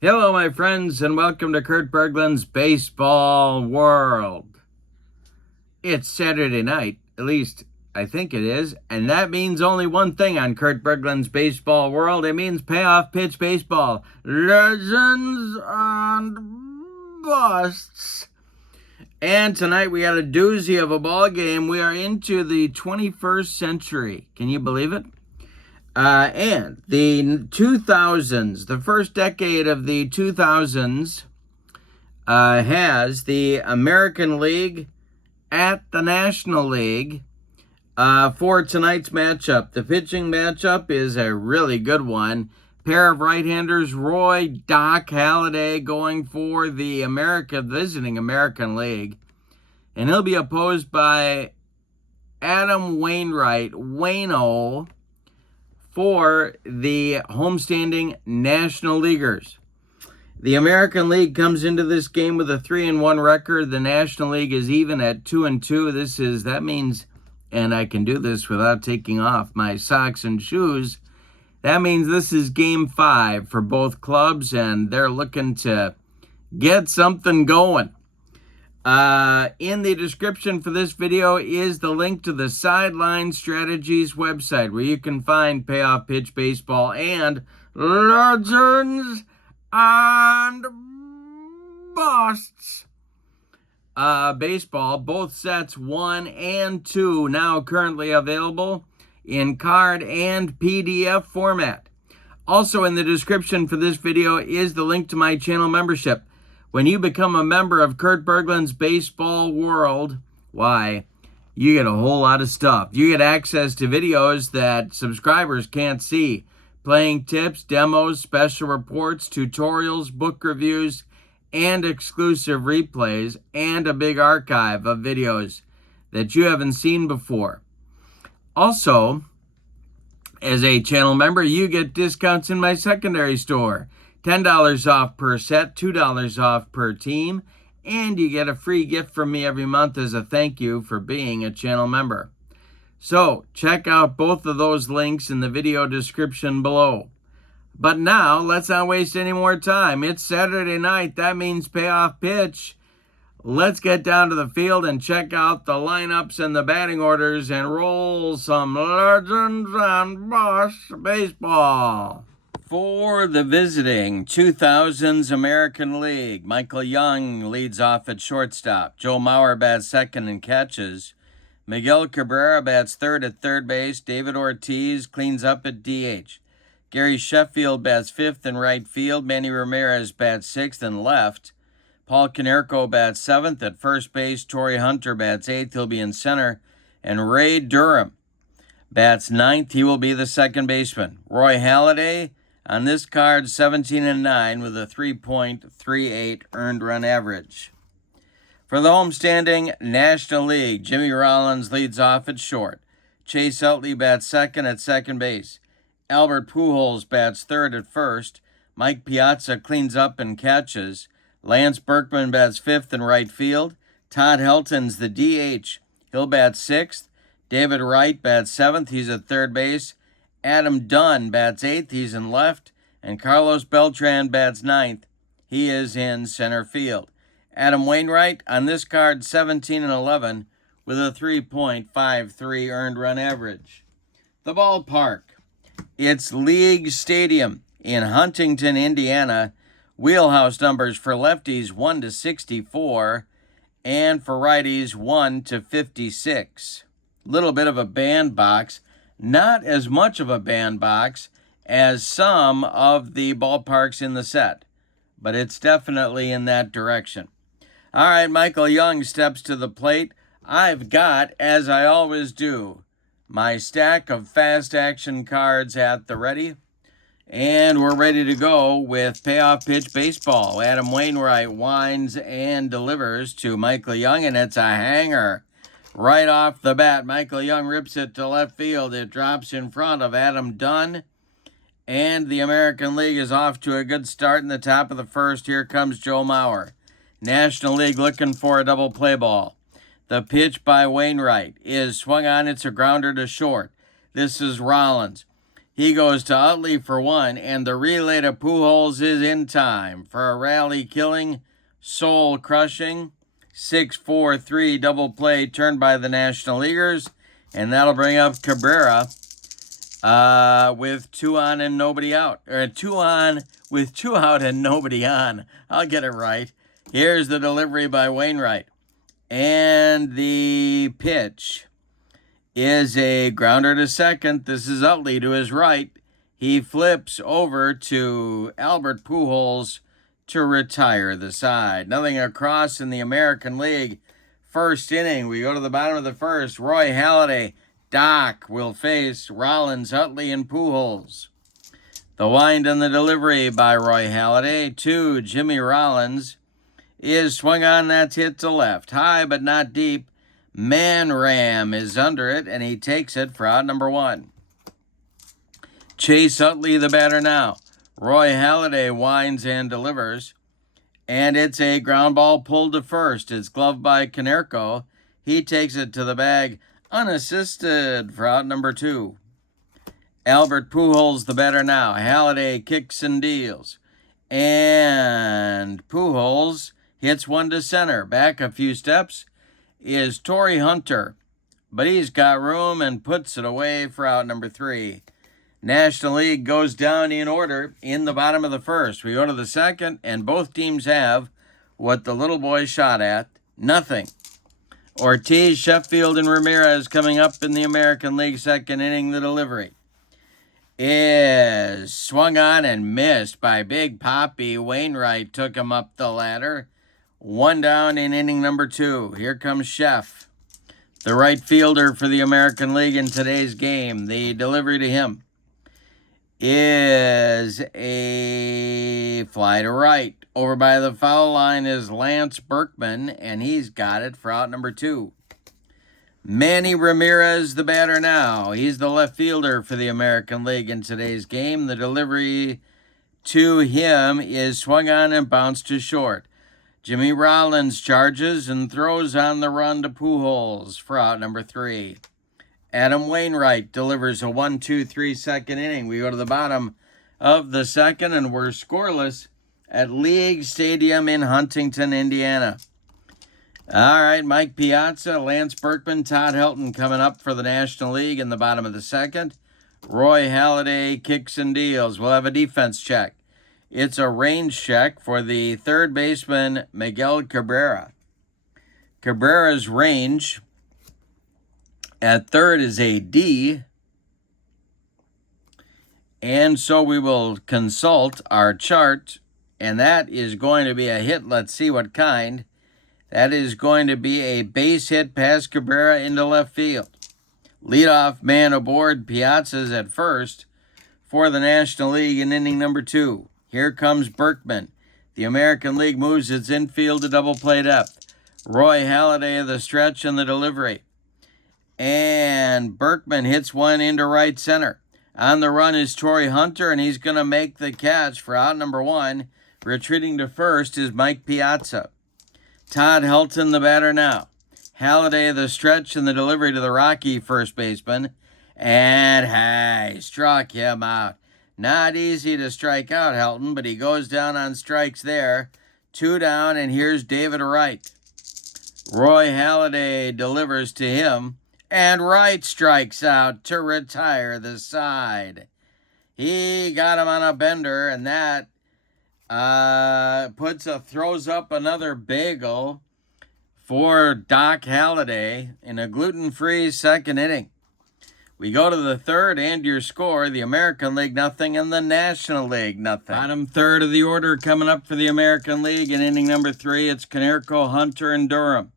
Hello, my friends, and welcome to Kurt Berglund's Baseball World. It's Saturday night, at least I think it is, and that means only one thing on Kurt Berglund's Baseball World. It means payoff pitch baseball. Legends and busts. And tonight we got a doozy of a ball game. We are into the 21st century. Can you believe it? And the 2000s, the first decade of the 2000s, has the American League at the National League for tonight's matchup. The pitching matchup is a really good one. Pair of right-handers, Roy Doc Halladay going for the visiting American League. And he'll be opposed by Adam Wainwright, Waino, for the homestanding National Leaguers. The American League comes into this game with a 3-1 record. The National League is even at 2-2. That means, and I can do this without taking off my socks and shoes, that means this is game 5 for both clubs, and they're looking to get something going. In the description for this video is the link to the Sideline Strategies website, where you can find payoff pitch baseball and legends and busts baseball. Both sets 1 and 2 now currently available in card and PDF format. Also in the description for this video is the link to my channel membership. When you become a member of Kurt Berglund's Baseball World, you get a whole lot of stuff. You get access to videos that subscribers can't see. Playing tips, demos, special reports, tutorials, book reviews, and exclusive replays, and a big archive of videos that you haven't seen before. Also, as a channel member, you get discounts in my secondary store. $10 off per set, $2 off per team, and you get a free gift from me every month as a thank you for being a channel member. So, check out both of those links in the video description below. But now, let's not waste any more time. It's Saturday night. That means payoff pitch. Let's get down to the field and check out the lineups and the batting orders and roll some legends and busts baseball. For the visiting 2000s American League, Michael Young leads off at shortstop. Joe Mauer bats second and catches. Miguel Cabrera bats third at third base. David Ortiz cleans up at DH. Gary Sheffield bats fifth in right field. Manny Ramirez bats sixth and left. Paul Konerko bats seventh at first base. Torrey Hunter bats eighth. He'll be in center. And Ray Durham bats ninth. He will be the second baseman. Roy Halladay on this card, 17-9 with a 3.38 earned run average. For the homestanding National League, Jimmy Rollins leads off at short. Chase Utley bats second at second base. Albert Pujols bats third at first. Mike Piazza cleans up and catches. Lance Berkman bats fifth in right field. Todd Helton's the DH. He'll bat sixth. David Wright bats seventh. He's at third base. Adam Dunn bats eighth. He's in left. And Carlos Beltran bats ninth. He is in center field. Adam Wainwright on this card, 17-11 with a 3.53 earned run average. The ballpark. It's League Stadium in Huntington, Indiana. Wheelhouse numbers for lefties 1-64 and for righties 1-56. Little bit of a bandbox. Not as much of a bandbox as some of the ballparks in the set, but it's definitely in that direction. All right, Michael Young steps to the plate. I've got, as I always do, my stack of fast action cards at the ready, and we're ready to go with payoff pitch baseball. Adam Wainwright winds and delivers to Michael Young, and it's a hanger. Right off the bat, Michael Young rips it to left field. It drops in front of Adam Dunn. And the American League is off to a good start in the top of the first. Here comes Joe Mauer. National League looking for a double play ball. The pitch by Wainwright is swung on. It's a grounder to short. This is Rollins. He goes to Utley for one, and the relay to Pujols is in time for a rally-killing, soul-crushing 6-4-3 double play turned by the National Leaguers, and that'll bring up Cabrera with 2 on and nobody out. Or 2 on with 2 out and nobody on. I'll get it right. Here's the delivery by Wainwright. And the pitch is a grounder to second. This is Utley to his right. He flips over to Albert Pujols to retire the side. Nothing across in the American League. First inning, we go to the bottom of the first. Roy Halladay, Doc will face Rollins, Utley, and Pujols. The wind and the delivery by Roy Halladay to Jimmy Rollins is swung on. That's hit to left. High but not deep. Man Ram is under it, and he takes it for out number 1. Chase Utley, the batter now. Roy Halladay winds and delivers, and it's a ground ball pulled to first. It's gloved by Konerko. He takes it to the bag unassisted for out number 2. Albert Pujols, the batter now. Halladay kicks and deals, and Pujols hits one to center. Back a few steps is Torrey Hunter, but he's got room and puts it away for out number 3. National League goes down in order in the bottom of the first. We go to the second, and both teams have what the little boy shot at, nothing. Ortiz, Sheffield, and Ramirez coming up in the American League second inning. The delivery is swung on and missed by Big Papi. Wainwright took him up the ladder. 1 down in inning number 2. Here comes Sheff, the right fielder for the American League in today's game. The delivery to him is a fly to right. Over by the foul line is Lance Berkman, and he's got it for out number 2. Manny Ramirez, the batter now. He's the left fielder for the American League in today's game. The delivery to him is swung on and bounced to short. Jimmy Rollins charges and throws on the run to Pujols for out number 3. Adam Wainwright delivers a 1-2-3 second inning. We go to the bottom of the second, and we're scoreless at League Stadium in Huntington, Indiana. All right, Mike Piazza, Lance Berkman, Todd Helton coming up for the National League in the bottom of the second. Roy Halladay kicks and deals. We'll have a defense check. It's a range check for the third baseman, Miguel Cabrera. Cabrera's range at third is a D. And so we will consult our chart, and that is going to be a hit. Let's see what kind. That is going to be a base hit past Cabrera into left field. Leadoff man aboard. Piazza's at first for the National League in inning number 2. Here comes Berkman. The American League moves its infield to double play depth. Roy Halladay the stretch and the delivery. And Berkman hits one into right center. On the run is Torrey Hunter, and he's going to make the catch for out number 1. Retreating to first is Mike Piazza. Todd Helton, the batter now. Halladay the stretch and the delivery to the Rocky first baseman. And hey, struck him out. Not easy to strike out Helton, but he goes down on strikes there. 2 down, and here's David Wright. Roy Halladay delivers to him, and Wright strikes out to retire the side. He got him on a bender, and that throws up another bagel for Doc Halladay in a gluten-free second inning. We go to the third, and your score, the American League nothing and the National League nothing. Bottom third of the order coming up for the American League in inning number 3. It's Konerko, Hunter, and Durham.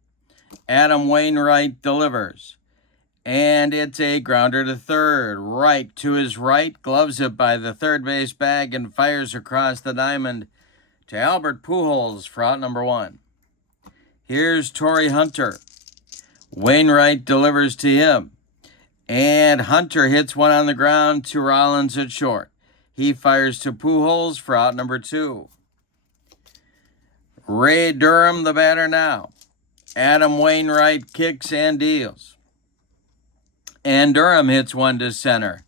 Adam Wainwright delivers. And it's a grounder to third. Right to his right, gloves it by the third base bag and fires across the diamond to Albert Pujols for out number 1. Here's Torrey Hunter. Wainwright delivers to him. And Hunter hits one on the ground to Rollins at short. He fires to Pujols for out number 2. Ray Durham, the batter now. Adam Wainwright kicks and deals. And Durham hits one to center.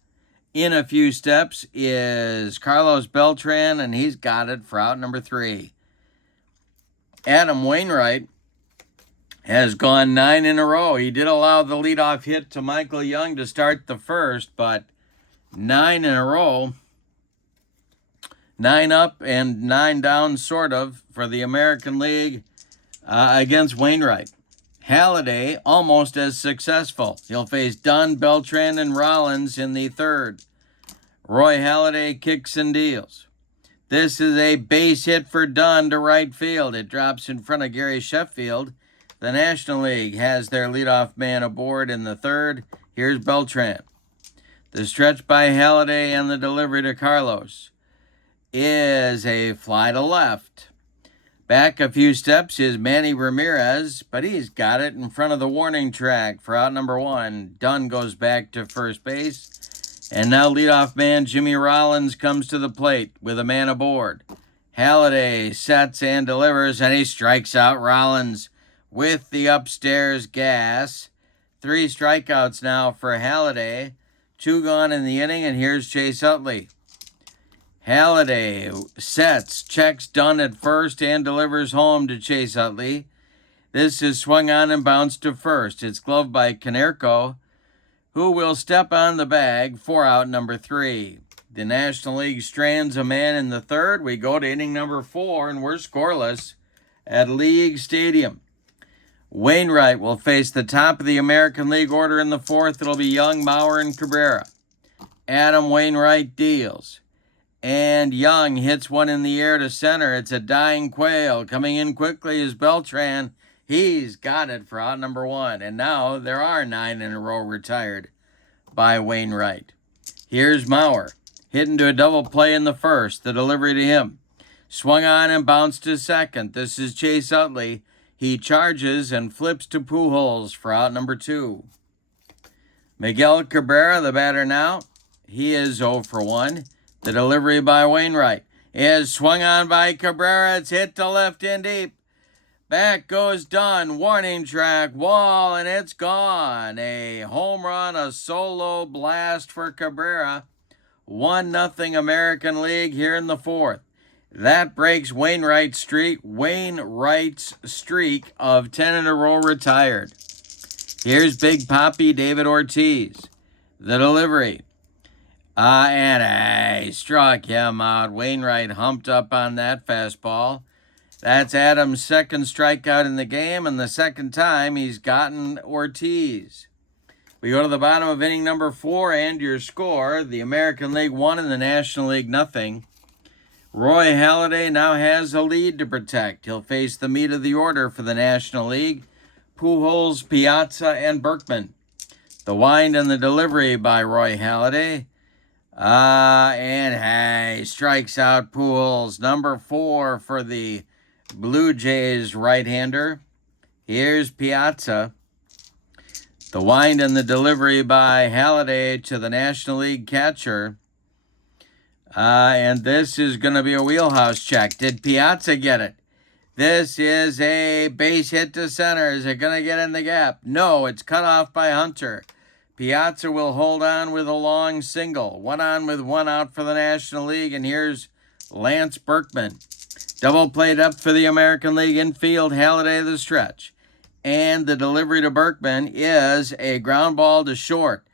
In a few steps is Carlos Beltran, and he's got it for out number 3. Adam Wainwright has gone 9 in a row. He did allow the leadoff hit to Michael Young to start the first, but 9 in a row. 9 up and 9 down, sort of, for the American League against Wainwright. Halladay, almost as successful. He'll face Dunn, Beltran, and Rollins in the third. Roy Halladay kicks and deals. This is a base hit for Dunn to right field. It drops in front of Gary Sheffield. The National League has their leadoff man aboard in the third. Here's Beltran. The stretch by Halladay and the delivery to Carlos is a fly to left. Back a few steps is Manny Ramirez, but he's got it in front of the warning track for out number 1. Dunn goes back to first base. And now leadoff man Jimmy Rollins comes to the plate with a man aboard. Halladay sets and delivers, and he strikes out Rollins with the upstairs gas. 3 strikeouts now for Halladay. 2 gone in the inning, and here's Chase Utley. Halladay sets, checks Dunn at first, and delivers home to Chase Utley. This is swung on and bounced to first. It's gloved by Konerko, who will step on the bag for out number 3. The National League strands a man in the third. We go to inning number 4, and we're scoreless at League Stadium. Wainwright will face the top of the American League order in the fourth. It'll be Young, Mauer, and Cabrera. Adam Wainwright deals. And Young hits one in the air to center. It's a dying quail. Coming in quickly is Beltran. He's got it for out number 1. And now there are 9 in a row retired by Wainwright. Here's Mauer. Hit into a double play in the first. The delivery to him. Swung on and bounced to second. This is Chase Utley. He charges and flips to Pujols for out number 2. Miguel Cabrera, the batter now. He is 0 for 1. The delivery by Wainwright is swung on by Cabrera. It's hit to left and deep. Back goes Dunn. Warning track, wall, and it's gone. A home run, a solo blast for Cabrera. 1-0 American League here in the fourth. That breaks Wainwright's streak of 10 in a row retired. Here's Big Papi David Ortiz. The delivery. And struck him out. Wainwright humped up on that fastball. That's Adams' second strikeout in the game, and the second time he's gotten Ortiz. We go to the bottom of inning number 4, and your score, the American League 1 and the National League 0. Roy Halladay now has a lead to protect. He'll face the meat of the order for the National League, Pujols, Piazza, and Berkman. The wind and the delivery by Roy Halladay. And strikes out Pujols. Number 4 for the Blue Jays right-hander. Here's Piazza. The wind and the delivery by Halladay to the National League catcher. And this is going to be a wheelhouse check. Did Piazza get it? This is a base hit to center. Is it going to get in the gap? No, it's cut off by Hunter. Piazza will hold on with a long single. 1 on with 1 out for the National League. And here's Lance Berkman. Double played up for the American League infield. Halladay the stretch. And the delivery to Berkman is a ground ball to short.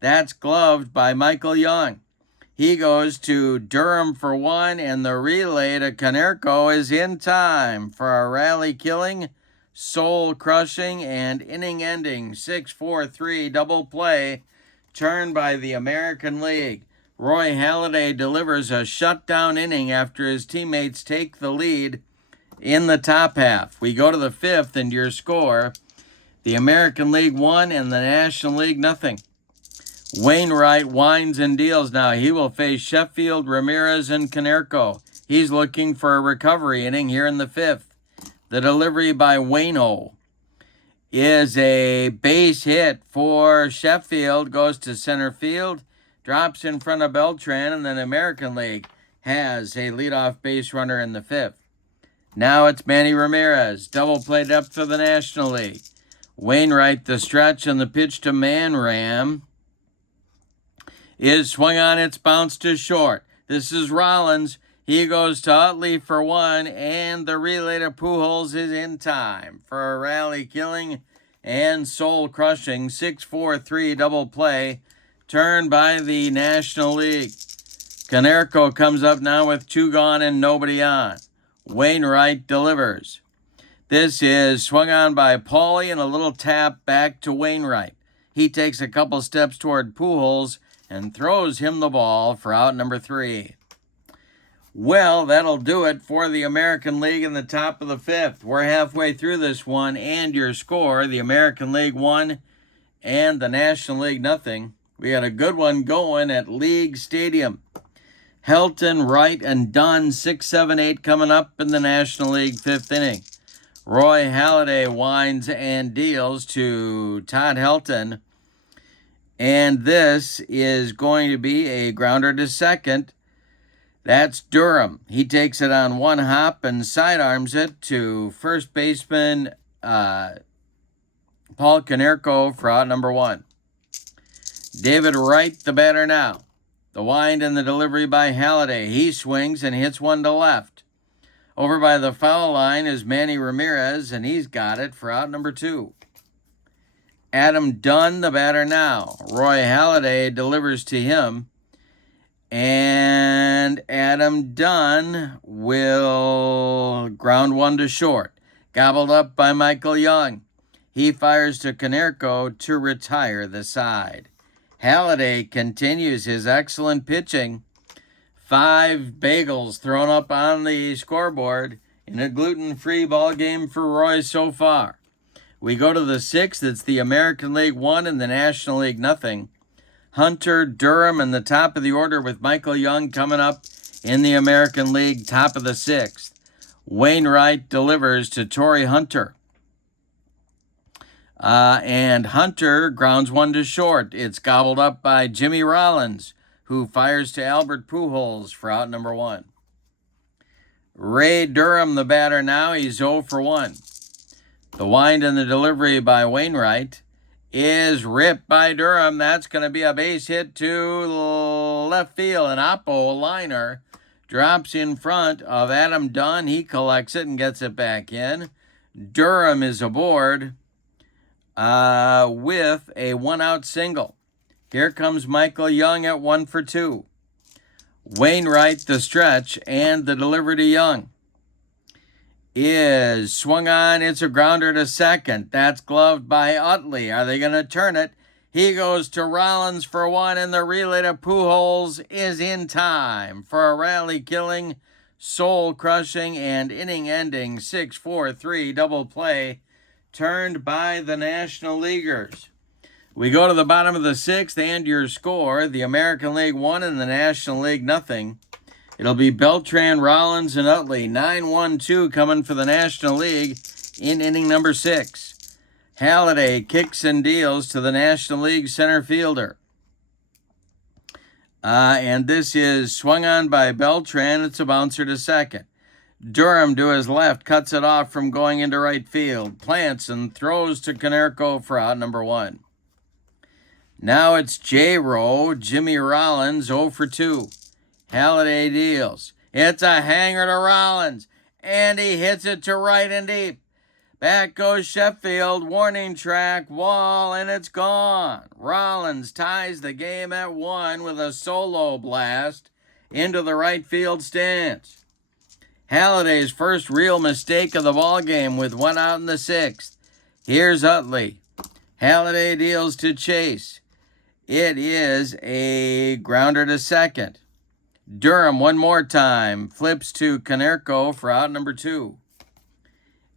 That's gloved by Michael Young. He goes to Durham for 1, and the relay to Konerko is in time for a rally-killing, soul-crushing, and inning-ending 6-4-3 double play turned by the American League. Roy Halladay delivers a shutdown inning after his teammates take the lead in the top half. We go to the 5th, and your score, the American League 1 and the National League 0. Wainwright winds and deals now. He will face Sheffield, Ramirez, and Konerko. He's looking for a recovery inning here in the 5th. The delivery by Waino is a base hit for Sheffield. Goes to center field. Drops in front of Beltran, and then American League has a leadoff base runner in the 5th. Now it's Manny Ramirez. Double played up for the National League. Wainwright the stretch and the pitch to Manram is swung on, it's bounced to short. This is Rollins. He goes to Utley for one, and the relay to Pujols is in time for a rally-killing and soul-crushing 6-4-3 double play turned by the National League. Konerko comes up now with 2 gone and nobody on. Wainwright delivers. This is swung on by Paulie and a little tap back to Wainwright. He takes a couple steps toward Pujols and throws him the ball for out number 3. Well, that'll do it for the American League in the top of the 5th. We're halfway through this one, and your score, the American League 1 and the National League nothing. We got a good one going at League Stadium. Helton, Wright, and Dunn, 6, 7, 8 coming up in the National League 5th inning. Roy Halladay winds and deals to Todd Helton. And this is going to be a grounder to second. That's Durham. He takes it on one hop and sidearms it to first baseman Paul Konerko for out number 1. David Wright, the batter now. The wind and the delivery by Halladay. He swings and hits one to left. Over by the foul line is Manny Ramirez, and he's got it for out number 2. Adam Dunn, the batter now. Roy Halladay delivers to him. And Adam Dunn will ground one to short. Gobbled up by Michael Young. He fires to Konerko to retire the side. Halladay continues his excellent pitching. 5 bagels thrown up on the scoreboard in a gluten-free ball game for Roy so far. We go to the 6th. It's the American League 1 and the National League nothing. Hunter, Durham, in the top of the order with Michael Young coming up in the American League, top of the 6th. Wainwright delivers to Torrey Hunter. And Hunter grounds one to short. It's gobbled up by Jimmy Rollins, who fires to Albert Pujols for out number 1. Ray Durham, the batter now, he's 0 for 1. The wind and the delivery by Wainwright is ripped by Durham. That's going to be a base hit to left field. An oppo liner drops in front of Adam Dunn. He collects it and gets it back in. Durham is aboard with a 1-out single. Here comes Michael Young at 1 for 2. Wainwright, the stretch, and the delivery to Young is swung on. It's a grounder to second. That's gloved by Utley. Are they going to turn it? He goes to Rollins for 1, and the relay to Pujols is in time for a rally-killing, soul-crushing, and inning-ending 6-4-3 double play turned by the National Leaguers. We go to the bottom of the 6th, and your score, the American League 1 and the National League nothing. It'll be Beltran, Rollins, and Utley. 9-1-2 coming for the National League in inning number 6. Halladay kicks and deals to the National League center fielder. And this is swung on by Beltran. It's a bouncer to second. Durham to his left cuts it off from going into right field. Plants and throws to Konerko for out number 1. Now it's J-Row. Jimmy Rollins 0 for 2. Halladay deals. It's a hanger to Rollins, and he hits it to right and deep. Back goes Sheffield, warning track, wall, and it's gone. Rollins ties the game at 1 with a solo blast into the right field stands. Halladay's first real mistake of the ball game with 1 out in the 6th. Here's Utley. Halladay deals to Chase. It is a grounder to second. Durham one more time, flips to Konerko for out number 2.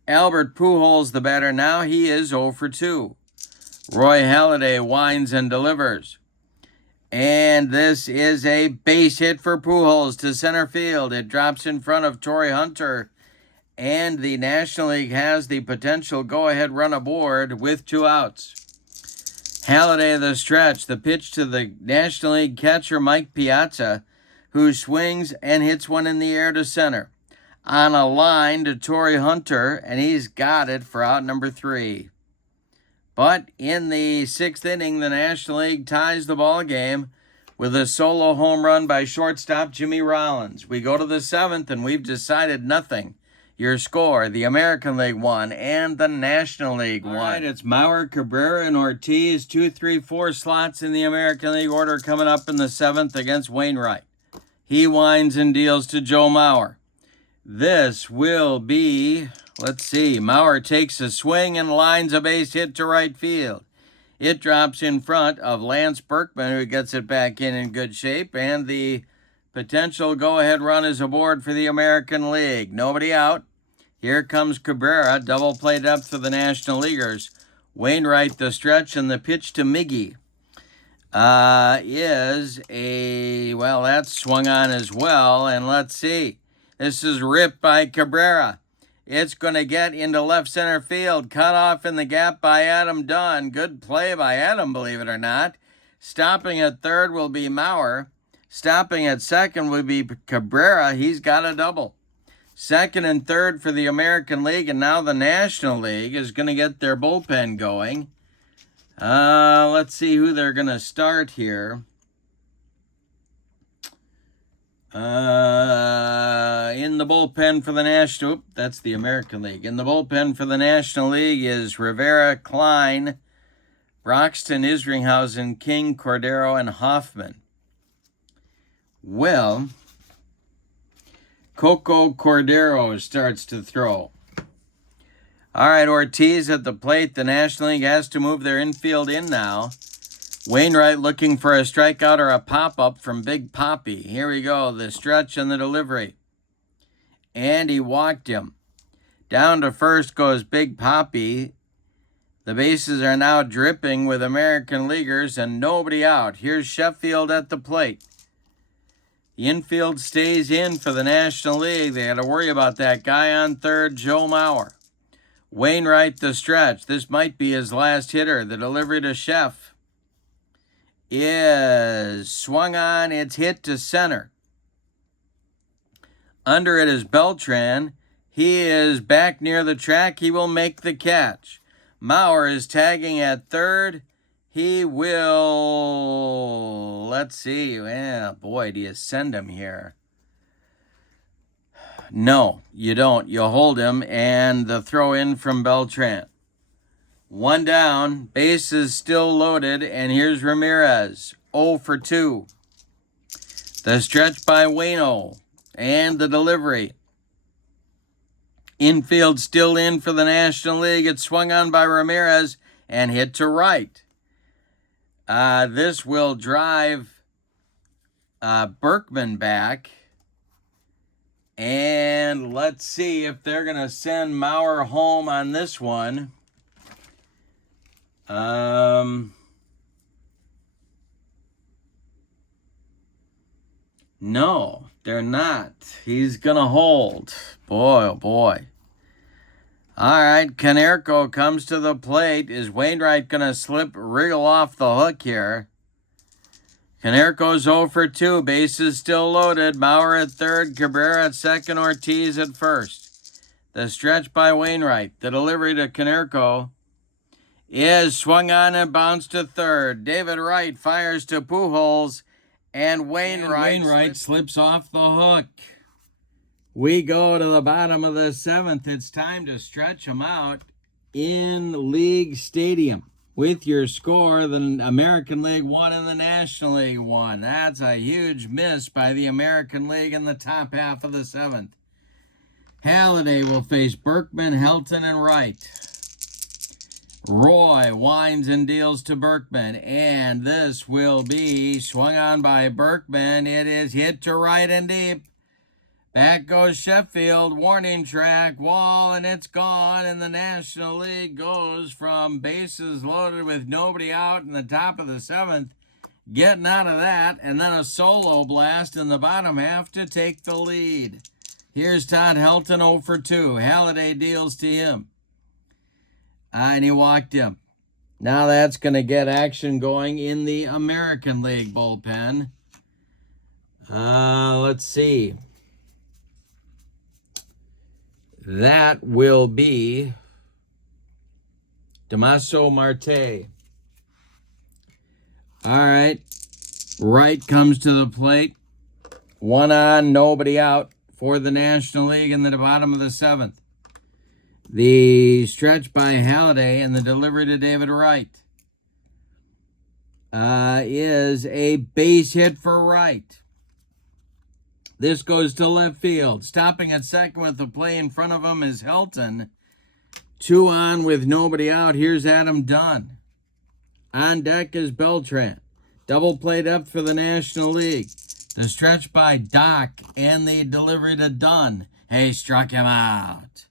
Albert Pujols, the batter now, he is 0 for 2. Roy Halladay winds and delivers. And this is a base hit for Pujols to center field. It drops in front of Torrey Hunter, and the National League has the potential go-ahead run aboard with 2 outs. Halladay the stretch, the pitch to the National League catcher Mike Piazza, who swings and hits one in the air to center. On a line to Torrey Hunter, and he's got it for out number 3. But in the 6th inning, the National League ties the ball game with a solo home run by shortstop Jimmy Rollins. We go to the 7th, and we've decided nothing. Your score, the American League won and the National League won. All right, it's Mauer, Cabrera, and Ortiz. 2, 3, 4 slots in the American League order coming up in the 7th against Wainwright. He winds and deals to Joe Mauer. This will be, let's see, Mauer takes a swing and lines a base hit to right field. It drops in front of Lance Berkman, who gets it back in good shape, and the potential go-ahead run is aboard for the American League. Nobody out. Here comes Cabrera, double play depth for the National Leaguers. Wainwright the stretch, and the pitch to Miggy is that's swung on as well, and let's see. This is ripped by Cabrera. It's going to get into left center field. Cut off in the gap by Adam Dunn. Good play by Adam, believe it or not. Stopping at third will be Mauer. Stopping at second will be Cabrera. He's got a double. Second and third for the American League, and now the National League is going to get their bullpen going. Let's see who they're going to start here. In the bullpen for the National, that's the American League. In the bullpen for the National League is Rivera, Klein, Broxton, Isringhausen, King, Cordero, and Hoffman. Well, Coco Cordero starts to throw. All right, Ortiz at the plate. The National League has to move their infield in now. Wainwright looking for a strikeout or a pop-up from Big Papi. Here we go, the stretch and the delivery. And he walked him. Down to first goes Big Papi. The bases are now dripping with American Leaguers and nobody out. Here's Sheffield at the plate. The infield stays in for the National League. They got to worry about that guy on third, Joe Mauer. Wainwright the stretch. This might be his last hitter. The delivery to Sheff is swung on. It's hit to center. Under it is Beltran. He is back near the track. He will make the catch. Mauer is tagging at third. He will, let's see. Boy, do you send him here? No, you don't. You hold him, and the throw in from Beltran. One down, base is still loaded, and here's Ramirez, 0 for 2. The stretch by Waino, and the delivery. Infield still in for the National League. It's swung on by Ramirez and hit to right. This will drive Berkman back. And let's see if they're going to send Mauer home on this one. No, they're not. He's going to hold. Boy, oh boy. All right, Canerco comes to the plate. Is Wainwright going to wriggle off the hook here? Canerco's 0 for 2. Bases still loaded. Mauer at third, Cabrera at second, Ortiz at first. The stretch by Wainwright. The delivery to Canerco is swung on and bounced to third. David Wright fires to Pujols, and Wainwright slips off the hook. We go to the bottom of the 7th. It's time to stretch them out in League Stadium. With your score, the American League won and the National League won. That's a huge miss by the American League in the top half of the 7th. Halladay will face Berkman, Helton, and Wright. Roy winds and deals to Berkman, and this will be swung on by Berkman. It is hit to right and deep. Back goes Sheffield, warning track, wall, and it's gone. And the National League goes from bases loaded with nobody out in the top of the 7th, getting out of that, and then a solo blast in the bottom half to take the lead. Here's Todd Helton, 0 for 2. Halladay deals to him. And he walked him. Now that's going to get action going in the American League bullpen. Let's see. That will be Damaso Marte. All right. Wright comes to the plate. 1 on, nobody out for the National League in the bottom of the 7th. The stretch by Halladay and the delivery to David Wright is a base hit for Wright. This goes to left field. Stopping at second with the play in front of him is Helton. 2 on with nobody out. Here's Adam Dunn. On deck is Beltran. Double play depth for the National League. The stretch by Doc and the delivery to Dunn. He struck him out.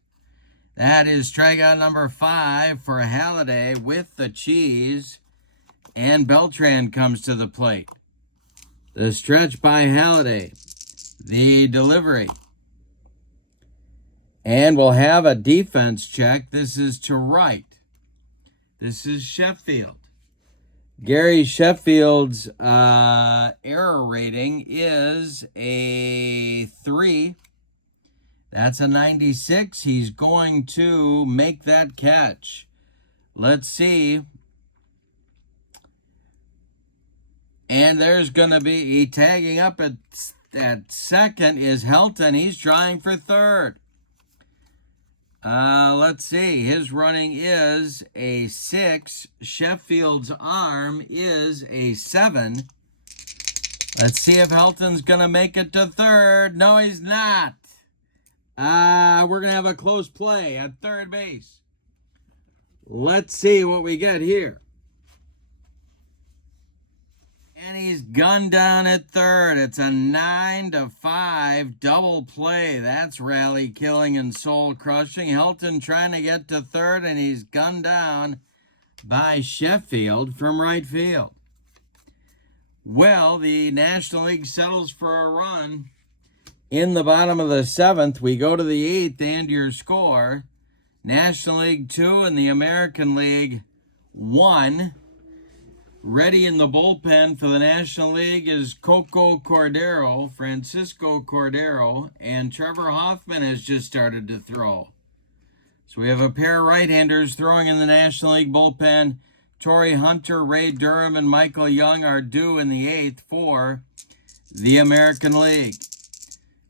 That is strikeout number 5 for Halladay with the cheese. And Beltran comes to the plate. The stretch by Halladay. The delivery. And we'll have a defense check. This is to Wright. This is Sheffield. Gary Sheffield's error rating is a 3. That's a 96. He's going to make that catch. Let's see. And there's going to be tagging up at second is Helton. He's trying for third. Let's see. His running is a 6. Sheffield's arm is a 7. Let's see if Helton's going to make it to third. No, he's not. We're going to have a close play at third base. Let's see what we get here. And he's gunned down at third. It's a 9-5 double play. That's rally killing and soul crushing. Helton trying to get to third, and he's gunned down by Sheffield from right field. Well, the National League settles for a run. In the bottom of the 7th, we go to the 8th, and your score. National League 2 and the American League 1. Ready in the bullpen for the National League is Francisco Cordero, and Trevor Hoffman has just started to throw. So we have a pair of right-handers throwing in the National League bullpen. Torrey Hunter, Ray Durham, and Michael Young are due in the 8th for the American League.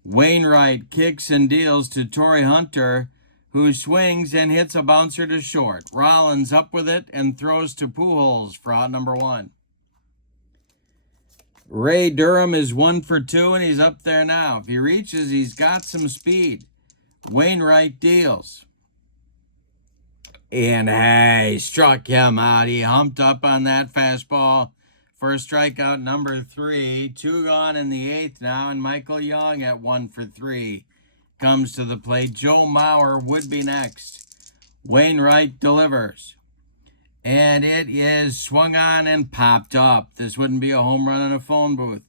Wainwright kicks and deals to Torrey Hunter, who swings and hits a bouncer to short. Rollins up with it and throws to Pujols for out number 1. Ray Durham is 1 for 2, and he's up there now. If he reaches, he's got some speed. Wainwright deals. And he struck him out. He humped up on that fastball for strikeout number 3. 2 gone in the 8th now, and Michael Young at 1 for 3. Comes to the plate. Joe Mauer would be next. Wainwright delivers. And it is swung on and popped up. This wouldn't be a home run in a phone booth.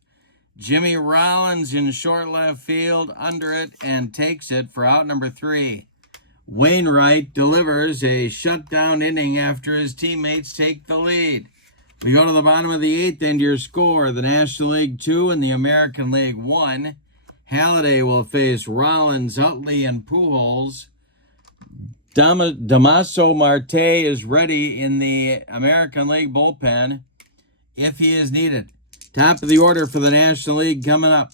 Jimmy Rollins in short left field under it and takes it for out number 3. Wainwright delivers a shutdown inning after his teammates take the lead. We go to the bottom of the 8th, and your score, the National League 2 and the American League 1. Halladay will face Rollins, Utley, and Pujols. Damaso Marte is ready in the American League bullpen if he is needed. Top of the order for the National League coming up.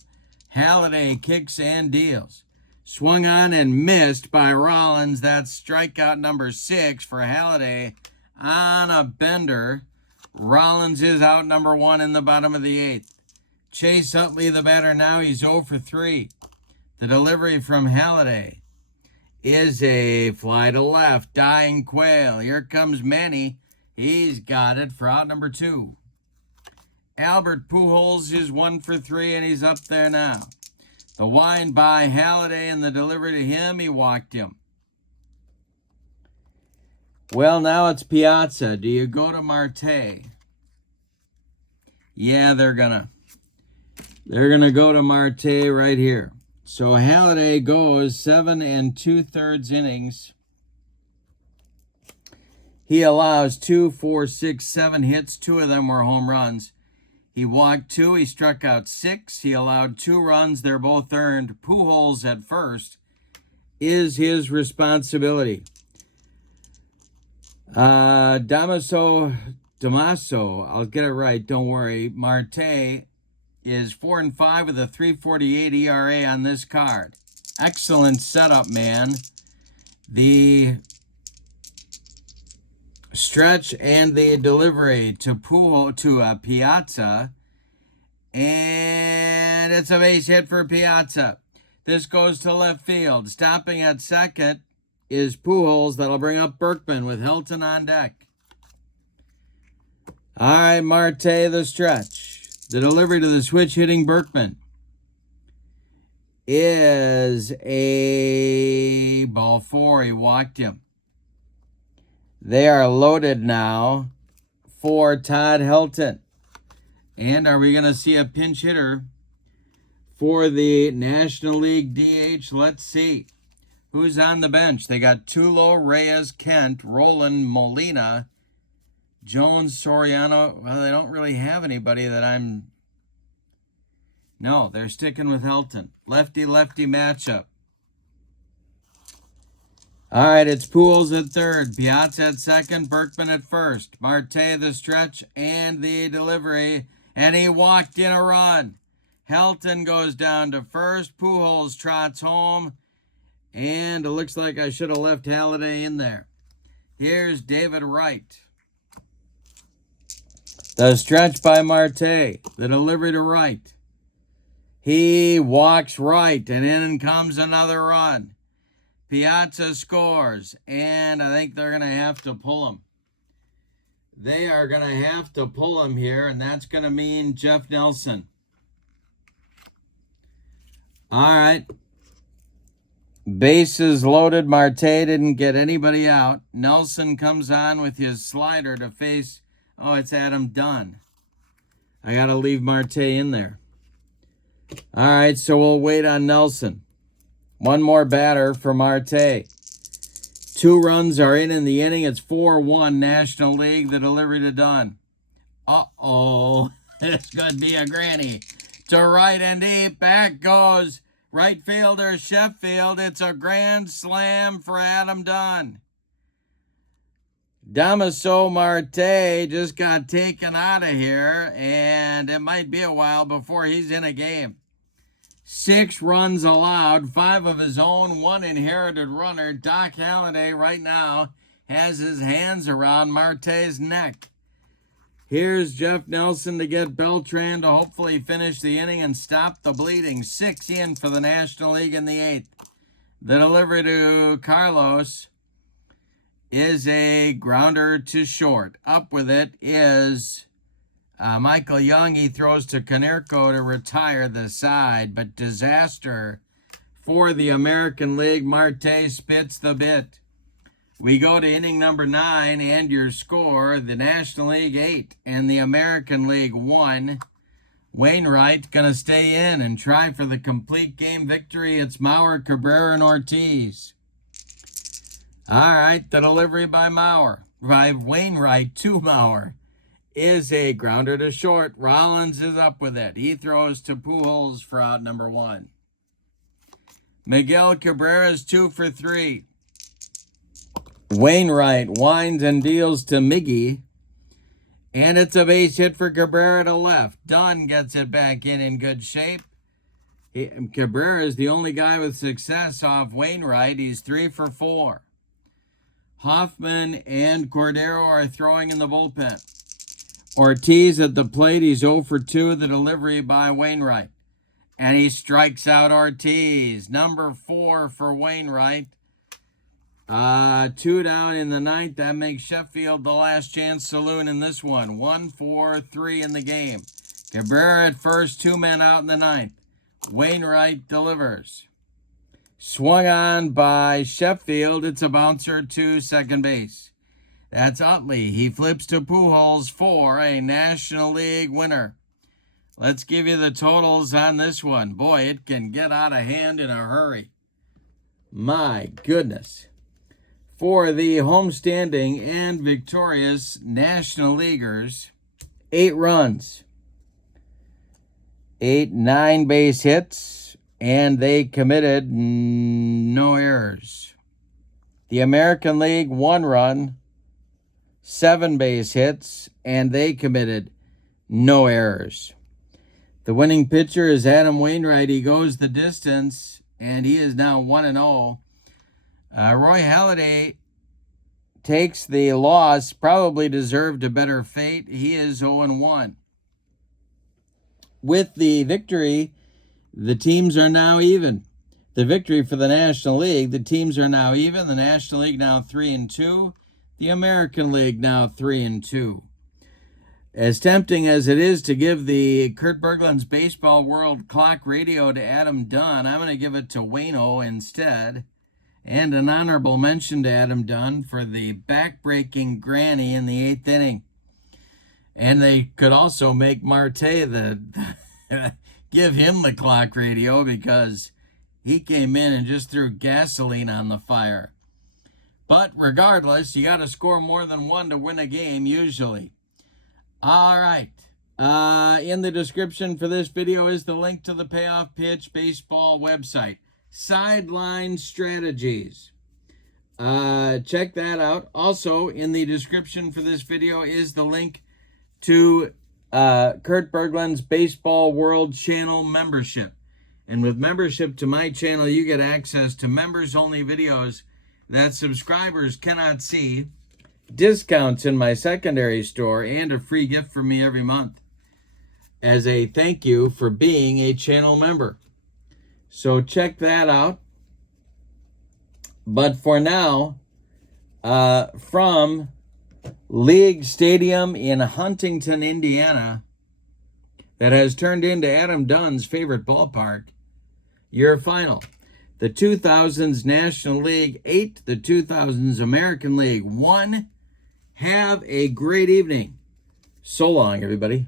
Halladay kicks and deals. Swung on and missed by Rollins. That's strikeout number 6 for Halladay on a bender. Rollins is out number 1 in the bottom of the 8th. Chase Utley, the batter now, he's 0 for 3. The delivery from Halladay is a fly to left, dying quail. Here comes Manny. He's got it for out number 2. Albert Pujols is 1 for 3, and he's up there now. The wind by Halladay and the delivery to him, he walked him. Well, now it's Piazza. Do you go to Marte? Yeah, they're gonna go to Marte right here. So Halladay goes 7 2/3 innings. He allows 2, 4, 6, 7 hits. 2 of them were home runs. He walked 2. He struck out 6. He allowed 2 runs. They're both earned. Pujols at first is his responsibility. Damaso Damaso, I'll get it right, don't worry. Marte is 4-5 with a 3.48 ERA on this card. Excellent setup, man. The stretch and the delivery to Piazza, and it's a base hit for Piazza. This goes to left field. Stopping at second is Pujols. That'll bring up Berkman with Hilton on deck. All right, Marte, the stretch. The delivery to the switch hitting Berkman is a ball 4. He walked him. They are loaded now for Todd Helton. And are we going to see a pinch hitter for the National League DH? Let's see. Who's on the bench? They got Tulo, Reyes, Kent, Roland, Molina, Jones, Soriano. Well, they don't really have anybody that I'm... No, they're sticking with Helton. Lefty-lefty matchup. All right, it's Pujols at third, Piazza at second, Berkman at first. Marte the stretch and the delivery, and he walked in a run. Helton goes down to first, Pujols trots home, and it looks like I should have left Halladay in there. Here's David Wright. The stretch by Marte, the delivery to Wright. He walks right, and in comes another run. Piazza scores, and I think they're going to have to pull him. They are going to have to pull him here, and that's going to mean Jeff Nelson. All right. Bases loaded. Marte didn't get anybody out. Nelson comes on with his slider to face, oh, it's Adam Dunn. I got to leave Marte in there. All right, so we'll wait on Nelson. One more batter for Marte. 2 runs are in the inning. It's 4-1 National League. The delivery to Dunn. Uh-oh. This could be a granny. To right and deep. Back goes right fielder Sheffield. It's a grand slam for Adam Dunn. Damaso Marte just got taken out of here, and it might be a while before he's in a game. 6 runs allowed, 5 of his own, 1 inherited runner. Doc Halladay right now has his hands around Marte's neck. Here's Jeff Nelson to get Beltran to hopefully finish the inning and stop the bleeding. 6 in for the National League in the 8th. The delivery to Carlos is a grounder to short. Up with it is Michael Young. He throws to Konerko to retire the side, but disaster for the American League. Marte spits the bit. We go to inning number 9, and your score, the National League 8 and the American League 1. Wainwright going to stay in and try for the complete game victory. It's Mauer, Cabrera, and Ortiz. All right, the delivery by Wainwright to Mauer is a grounder to short. Rollins is up with it. He throws to Pujols for out number 1. Miguel Cabrera is 2 for 3. Wainwright winds and deals to Miggy, and it's a base hit for Cabrera to left. Dunn gets it back in good shape. Cabrera is the only guy with success off Wainwright. He's 3 for 4. Hoffman and Cordero are throwing in the bullpen. Ortiz at the plate. He's 0 for 2. The delivery by Wainwright. And he strikes out Ortiz. Number 4 for Wainwright. 2 down in the 9th. That makes Sheffield the last chance saloon in this one. 1-4-3 in the game. Cabrera at first. 2 men out in the 9th. Wainwright delivers. Swung on by Sheffield. It's a bouncer to second base. That's Utley. He flips to Pujols for a National League winner. Let's give you the totals on this one. Boy, it can get out of hand in a hurry. My goodness. For the homestanding and victorious National Leaguers, 8 runs, 9 base hits, and they committed no errors. The American League, 1 run, 7 base hits, and they committed no errors. The winning pitcher is Adam Wainwright. He goes the distance, and he is now 1-0. Roy Halladay takes the loss, probably deserved a better fate. He is 0-1. With the victory, the teams are now even. The victory for the National League, the teams are now even. The National League now 3-2. The American League now 3-2. As tempting as it is to give the Kurt Berglund's Baseball World Clock Radio to Adam Dunn, I'm going to give it to Wayno instead. And an honorable mention to Adam Dunn for the back-breaking granny in the 8th inning. And they could also make Marte give him the clock radio, because he came in and just threw gasoline on the fire. But regardless, you got to score more than 1 to win a game usually. All right. In the description for this video is the link to the Payoff Pitch Baseball website. Sideline Strategies. Check that out. Also, in the description for this video is the link to Kurt Berglund's Baseball World Channel membership. And with membership to my channel, you get access to members-only videos that subscribers cannot see, discounts in my secondary store, and a free gift from me every month as a thank you for being a channel member. So check that out. But for now, from League Stadium in Huntington, Indiana, that has turned into Adam Dunn's favorite ballpark, your final. The 2000s National League 8, the 2000s American League 1. Have a great evening. So long, everybody.